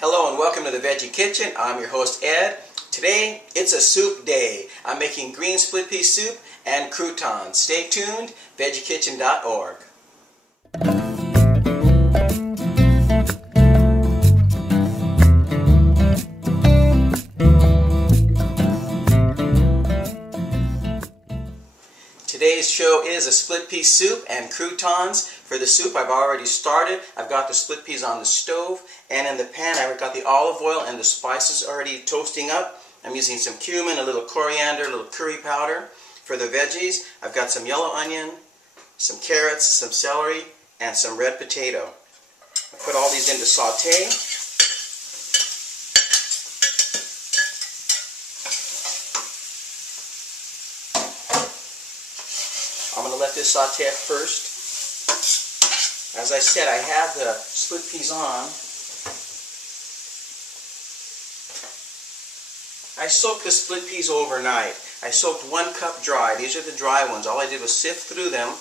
Hello and welcome to the Veggie Kitchen. I'm your host Ed. Today it's a soup day. I'm making green split pea soup and croutons. Stay tuned, veggiekitchen.org. Today's show is a split pea soup and croutons. For the soup I've already started. I've got the split peas on the stove, and in the pan I've got the olive oil and the spices already toasting up. I'm using some cumin, a little coriander, a little curry powder. For the veggies I've got some yellow onion, some carrots, some celery, and some red potato. I put all these into saute. I'm going to let this saute at first. As I said, I have the split peas on. I soaked the split peas overnight. I soaked 1 cup dry. These are the dry ones. All I did was sift through them,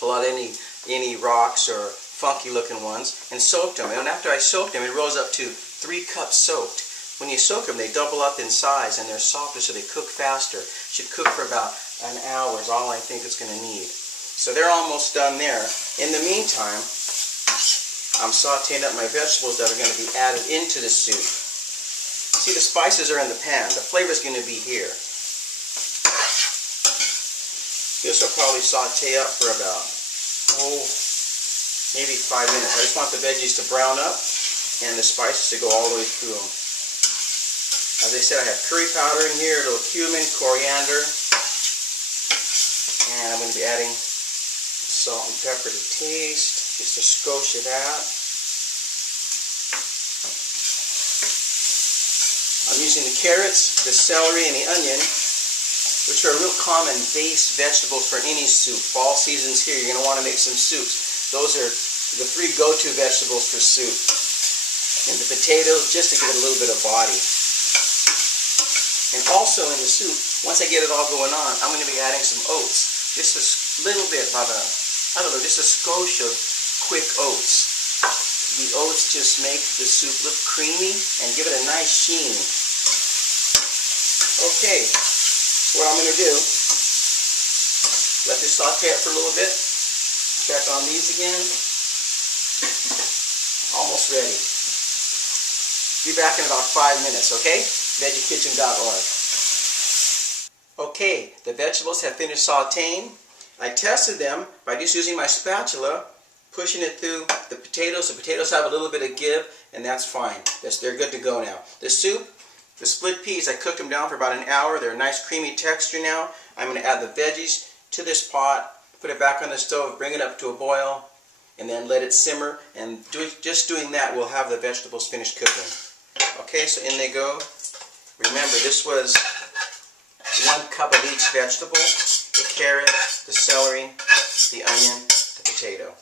pull out any rocks or funky looking ones, and soaked them. And after I soaked them, it rose up to 3 cups soaked. When you soak them, they double up in size and they're softer, so they cook faster. Should cook for about an hour is all I think it's going to need. So they're almost done there. In the meantime, I'm sauteing up my vegetables that are going to be added into the soup. See, the spices are in the pan. The flavor is going to be here. This will probably saute up for about, maybe 5 minutes. I just want the veggies to brown up and the spices to go all the way through them. As I said, I have curry powder in here, a little cumin, coriander, and I'm going to be adding salt and pepper to taste, just a skosh of that. I'm using the carrots, the celery, and the onion, which are real common base vegetables for any soup. Fall season's here, you're going to want to make some soups. Those are the 3 go-to vegetables for soup. And the potatoes, just to give it a little bit of body. And also in the soup, once I get it all going on, I'm going to be adding some oats. Just a little bit, about just a skosh of quick oats. The oats just make the soup look creamy and give it a nice sheen. Okay, so what I'm going to do, let this saute up for a little bit. Check on these again. Almost ready. Be back in about 5 minutes, okay? veggiekitchen.org. Okay, the vegetables have finished sauteing. I tested them by just using my spatula, pushing it through the potatoes. The potatoes have a little bit of give, and that's fine. They're good to go now. The soup, the split peas, I cooked them down for about an hour. They're a nice creamy texture now. I'm going to add the veggies to this pot, put it back on the stove, bring it up to a boil, and then let it simmer. And just doing that will have the vegetables finished cooking. Okay, so in they go. Remember, this was 1 cup of each vegetable. The carrot, the celery, the onion, the potato.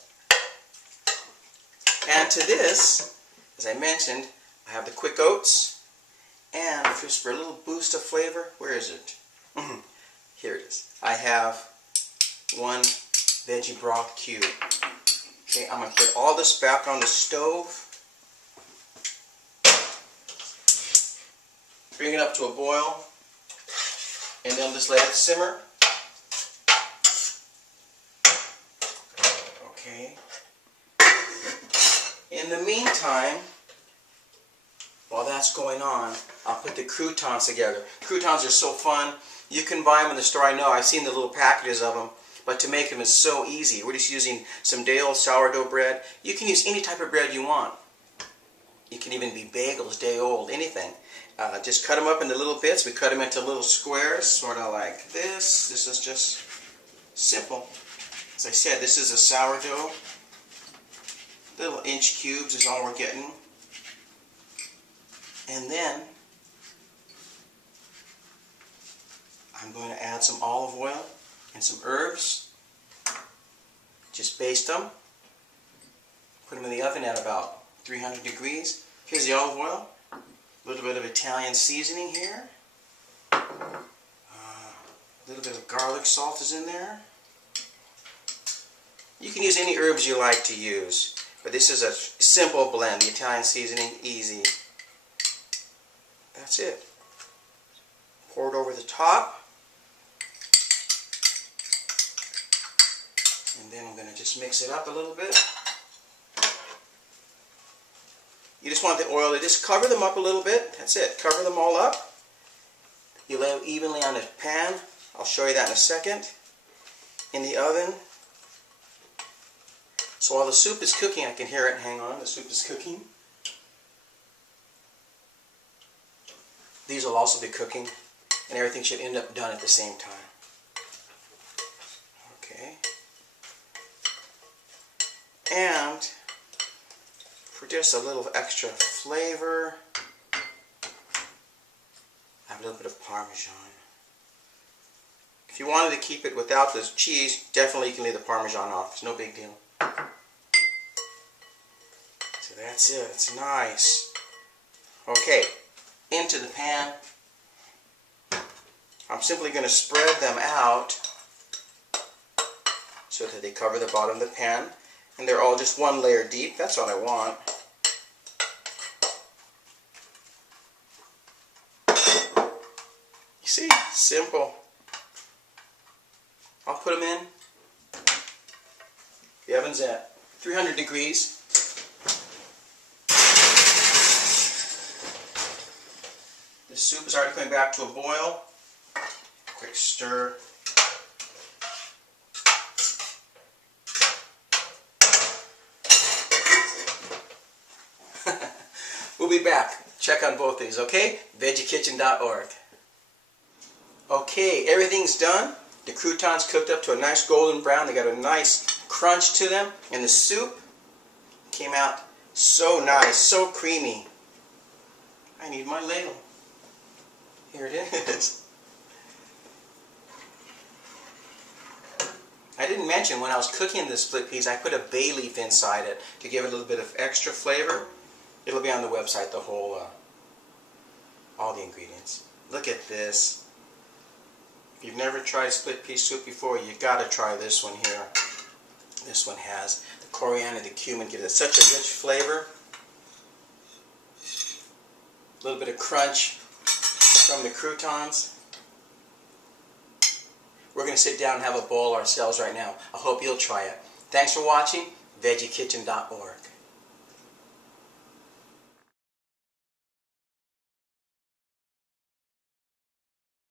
And to this, as I mentioned, I have the quick oats, and just for a little boost of flavor, where is it? Here it is. I have 1 veggie broth cube. Okay, I'm going to put all this back on the stove. Bring it up to a boil, and then just let it simmer. Okay. In the meantime, while that's going on, I'll put the croutons together. Croutons are so fun. You can buy them in the store. I know, I've seen the little packages of them, but to make them is so easy. We're just using some day-old sourdough bread. You can use any type of bread you want. It can even be bagels, day-old, anything. Just cut them up into little bits. We cut them into little squares, sort of like this. This is just simple. As I said, this is a sourdough. Little inch cubes is all we're getting. And then I'm going to add some olive oil and some herbs. Just baste them. Put them in the oven at about 300 degrees. Here's the olive oil. A little bit of Italian seasoning here. A little bit of garlic salt is in there. You can use any herbs you like to use. But this is a simple blend. The Italian seasoning, easy. That's it. Pour it over the top. And then I'm going to just mix it up a little bit. You just want the oil to just cover them up a little bit. That's it. Cover them all up. You lay them evenly on the pan. I'll show you that in a second. In the oven. So while the soup is cooking, I can hear it. Hang on, the soup is cooking. These will also be cooking, and everything should end up done at the same time. Okay. And for just a little extra flavor, I have a little bit of Parmesan. If you wanted to keep it without the cheese, definitely you can leave the Parmesan off. It's no big deal. So that's it. It's nice. Okay, into the pan. I'm simply going to spread them out so that they cover the bottom of the pan. And they're all just one layer deep. That's what I want. You see? Simple. I'll put them in. The oven's at 300 degrees. The soup is already coming back to a boil. Quick stir. We'll be back. Check on both these, okay? VeggieKitchen.org. Okay, everything's done. The croutons cooked up to a nice golden brown. They got a nice crunch to them. And the soup came out so nice, so creamy. I need my ladle. Here it is. I didn't mention when I was cooking the split peas, I put a bay leaf inside it to give it a little bit of extra flavor. It'll be on the website, the whole, all the ingredients. Look at this. If you've never tried split pea soup before, you gotta try this one here. This one has the coriander, the cumin, gives it such a rich flavor. A little bit of crunch from the croutons. We're going to sit down and have a bowl ourselves right now. I hope you'll try it. Thanks for watching. VeggieKitchen.org.